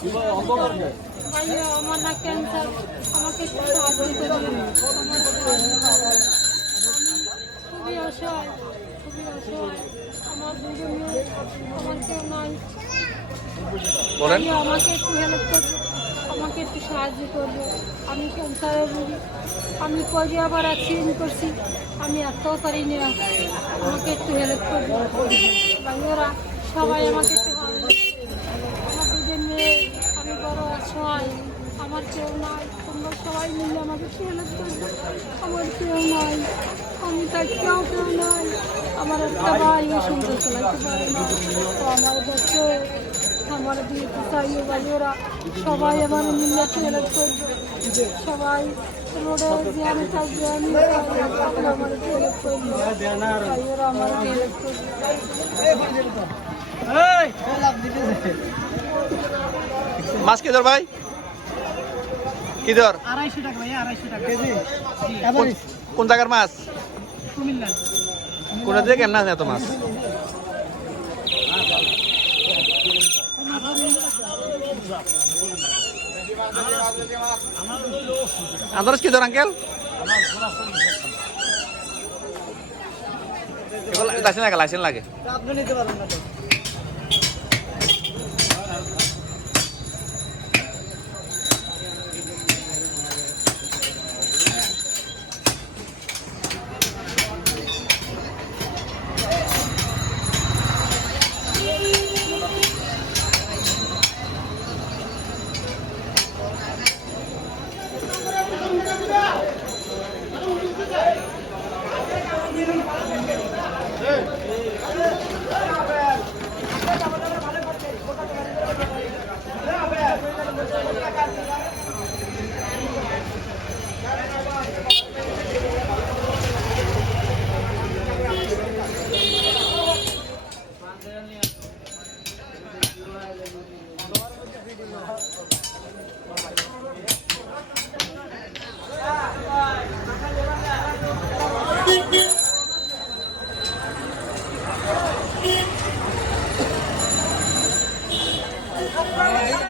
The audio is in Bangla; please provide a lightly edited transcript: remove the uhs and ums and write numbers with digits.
ভাইয়া আমার না ক্যান্সার, আমাকে একটু সাহায্য করুন। খুবই অসহায়, খুবই অসহায়। আমার দুটো মেয়ে, আমার কেউ নাই। ভাইয়া আমাকে একটু হেল্প করবে, আমাকে একটু সাহায্য করবে। আমি ক্যান্সারে ভুগি, আমি কয়ে আবার অ্যাক্সিডেন্ট করছি, আমি আসতেও পারি না। আমাকে একটু হেল্প করবে ভাইয়ারা, সবাই আমাকে একটু ভালো। আমার দুটো মেয়ে, আমি বড় অসহায়, আমার কেউ নাই। তোমরা সবাই মিলে আমাকে একটু হেল্প করবে। আমার কেউ নাই, আমি তার কেউ নাই। আমার একটা ভাই সংসার চালাইতে পারে না, তো আমার কাছে আমার দিতে চাইও ভাইয়েরা, সবাই আমার মিলে একটু হেল্প করবে। সবাই রোডে যে আমি থাকবে, আমি আমার একটু হেল্প করবে ভাইয়েরা, আমার হেল্প করবে। মাছ কি দর ভাই, কি দর? 250 টাকা ভাইয়া, 250 টাকা কেজি। কোন জায়গার মাছ? কুমিল্লা। কোন দিকে কেমন আছে এত মাছ? আন্দাজ কি দর আঙ্কেল? লাইসেন্স লাগে, লাইসেন্স লাগে। আপনি নিতে পারবেন না তো।